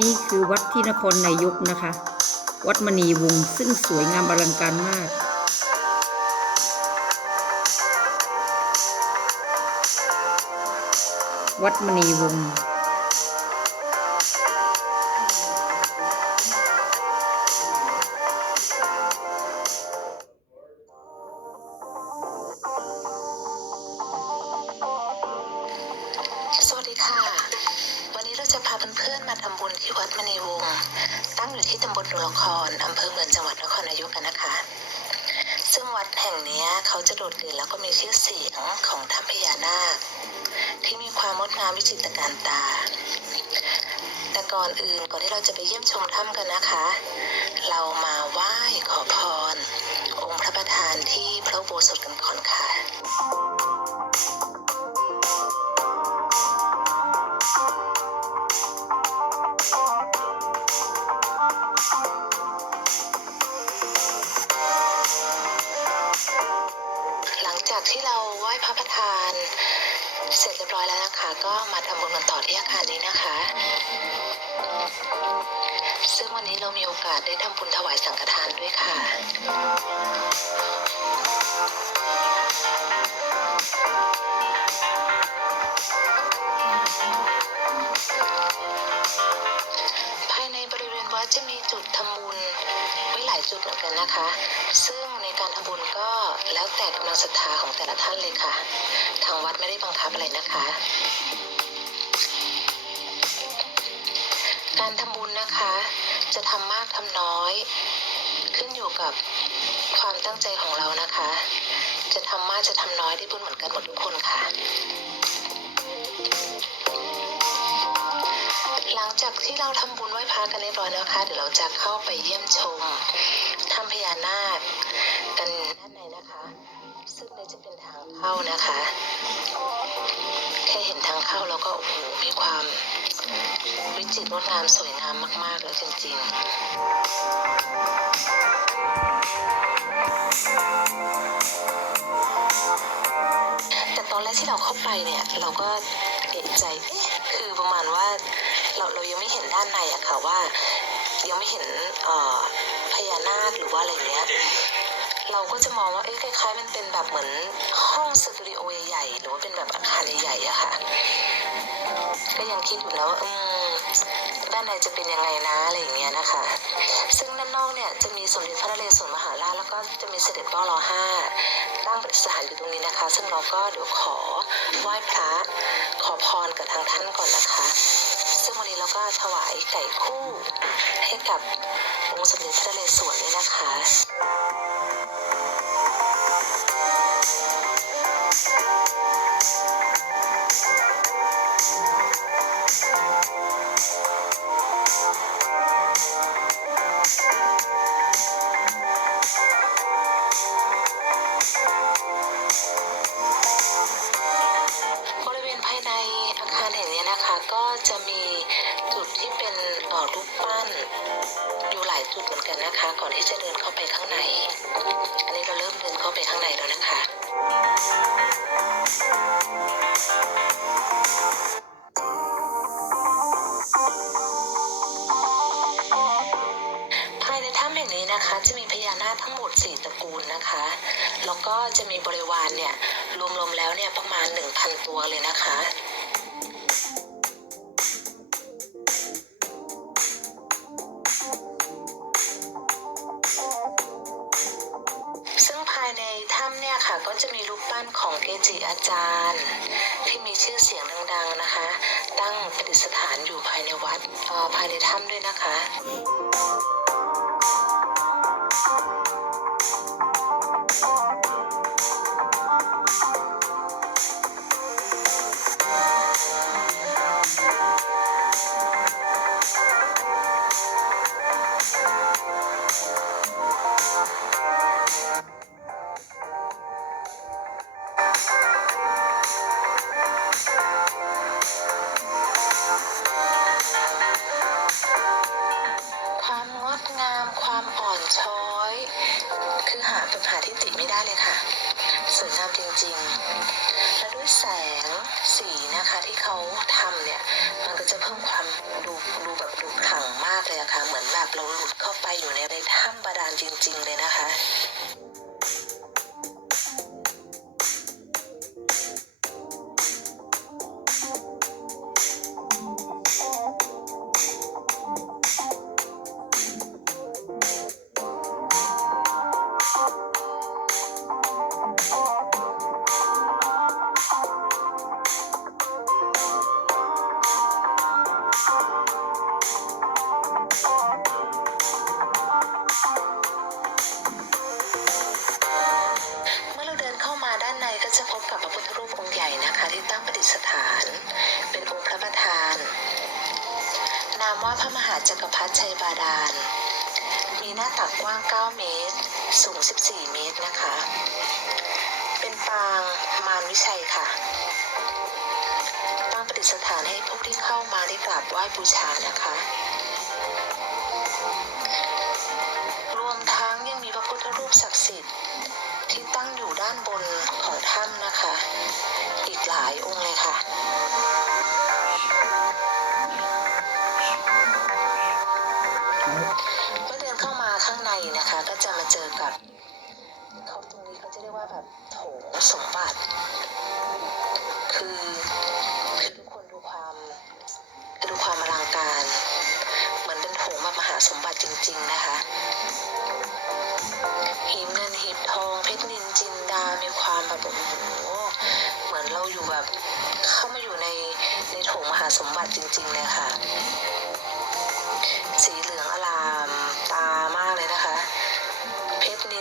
นี่คือวัดที่นครนายกนะคะ วัดมณีวงศ์ซึ่งสวยงามอลังการมากวัดมณีวงศ์าจะพาเพื่อนๆมาทำบุญที่วัดมณีวงศ์ตั้งอยู่ที่ตำบลดละครอำเภอเมืองจังหวัดนครนายกกันนะคะ ซึ่งวัดแห่งนี้เขาจะโดดเด่นแล้วก็มีชื่อเสียงของถ้ำพญานาค ที่มีความงดงามวิจิตรการตา แต่ก่อนอื่นก่อนที่เราจะไปเยี่ยมชมถ้ำกันนะคะ เรามาไหว้ขอพร องค์พระประธานที่พระโบสถกันก่อนค่ะ ญกันต่อที่อาคารนี้นะคะ ซึ่งวันนี้เรามีโอกาสได้ทำบุญถวายสังฆทานด้วยค่ะภายในบริเวณวัดจะมีจุดทำบุญไว้หลายจุดเหมือนกันนะคะ ซึ่งในการทำบุญก็แล้วแต่กำลังศรัทธาของแต่ละท่านเลยค่ะ ทางวัดไม่ได้บังคับอะไรนะคะ การทำบุญนะคะ จะทำมากทำน้อย ขึ้นอยู่กับความตั้งใจของเรานะคะ จะทำมากจะทำน้อยได้บุญเหมือนกันหมดทุกคนค่ะ หลังจากที่เราทำบุญไหว้พระกันเรียบร้อยแล้วนะคะเดี๋ยวเราจะเข้าไปเยี่ยมชมถ้ำพญานาคกันด้านในนะคะ ซึ่งนี่จะเป็นทางเข้านะคะ แค่เห็นทางเข้าเราก็โอ้โหมีความ วิจิตรงดงามสวยงามมากๆแล้วจริง ๆ แต่ตอนแรกที่เราเข้าไปเนี่ย เราก็เอะใจเอ๊ะคือประมาณว่าเราเรายังไม่เห็นด้านในอะค่ะว่า ยังไม่เห็นพญานาคหรือว่าอะไรเงี้ย เราก็จะมองว่าเอ๊ะคล้ายๆมันเป็นแบบเหมือนห้องสตูดิโอใหญ่ๆหรือว่าเป็นแบบอาคารใหญ่ๆอะค่ะก็ยังคิดอยู่นะว่าอืมด้านในจะเป็นยังไงนะอะไรอย่างเงี้ยนะคะ ซึ่งด้านนอกเนี่ยจะมีสมเด็จพระนเรศวรมหาราชแล้วก็จะมีเสด็จพ่อรอห้าตั้งประดิษฐานอยู่ตรงนี้นะคะ ซึ่งเราก็เดี๋ยวขอไหว้พระขอพรกับทางท่านก่อนนะคะ ซึ่งวันนี้เราก็ถวายไก่คู่ให้กับองค์สมเด็จพระนเรศวรเนี่ยนะคะ จะมีจุดที่เป็นเอ่อรูปปั้นอยู่หลายจุดเหมือนกันนะคะ ก่อนที่จะเดินเข้าไปข้างใน อันนี้เราเริ่มเดินเข้าไปข้างในแล้วนะคะภายในถ้ำแห่งนี้นะคะจะมีพญานาคทั้งหมด 4 ตระกูลนะคะ แล้วก็จะมีบริวารเนี่ยรวมๆแล้วเนี่ยประมาณ 1,000 ตัวเลยนะคะ สถานอยู่ภายในวัดภายในถ้ำด้วยนะคะ จริง และด้วยแสงสีนะคะที่เขาทำเนี่ย มันก็จะเพิ่มความดูดูแบบดูขลังมากเลยอะค่ะ เหมือนแบบเราหลุดเข้าไปอยู่ในในถ้ำบาดาลจริง ๆ เลยนะคะ หาจักรพรรดิชัยบาดาล มีหน้าตักกว้าง 9 เมตร สูง 14 เมตรนะคะ เป็นปางมารวิชัยค่ะตั้งประดิษฐานให้ผู้ที่เข้ามาได้กราบไหว้บูชานะคะ จะมาเจอกับเขาตรงนี้เขาจะเรียกว่าแบบโถสมบัติ คือคือทุกคนดูความดูความอลังการเหมือนเป็นโถงแบบมหาสมบัติจริง ๆ นะคะหีบเงินหีบทองเพชรนินจินดา มีความแบบโอ้โหเหมือนเราอยู่แบบ เข้ามาอยู่ในในโถงมหาสมบัติจริง ๆ เลยค่ะ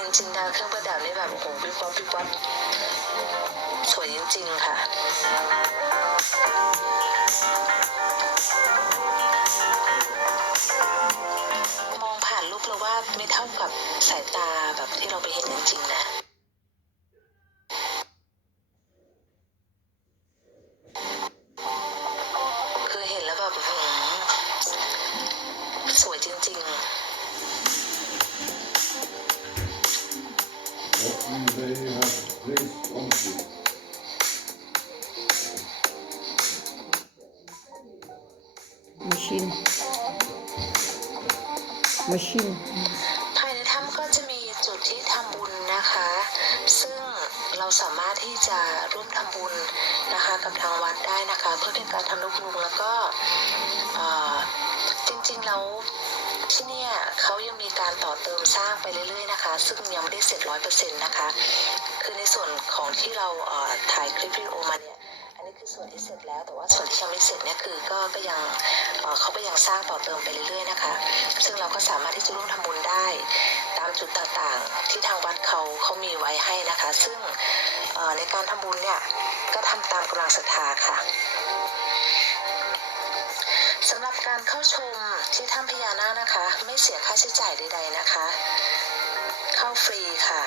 รนินจินดาเครื่องประดับนี่แบบโอ้โหวิบวับวิบวับสวยจริง ๆ ค่ะมองผ่านรูปเราว่าไม่เท่ากับสายตาแบบที่เราไปเห็นจริงๆนะ Often they have placed on you. machine machine ภายในถ้ำก็จะมีจุดที่ทำบุญนะคะ ซึ่งเราสามารถที่จะร่วมทำบุญนะคะกับทางวัดได้นะคะ เพื่อเป็นการทำนุบำรุงแล้วก็เอ่อจริงๆแล้ว ที่เนี่ยเขายังมีการต่อเติมสร้างไปเรื่อยๆนะคะ ซึ่งยังไม่ได้เสร็จร้อยเปอร์เซ็นต์นะคะ คือในส่วนของที่เราถ่ายคลิปวิดีโอมาเนี่ยอันนี้คือส่วนที่เสร็จแล้ว แต่ว่าส่วนที่ยังไม่เสร็จเนี่ยคือก็ก็ยังเอ่อเขาก็ยังสร้างต่อเติมไปเรื่อยๆนะคะ ซึ่งเราก็สามารถที่จะร่วมทำบุญได้ ตามจุดต่างๆ ที่ทางวัดเขาเขามีไว้ให้นะคะ ซึ่งในการทำบุญเนี่ยก็ทำตามกำลังศรัทธาค่ะำหรับการเข้าชมที่ถ้ำพญานาคนะคะ ไม่เสียค่าใช้จ่ายใดๆนะคะ เข้าฟรีค่ะ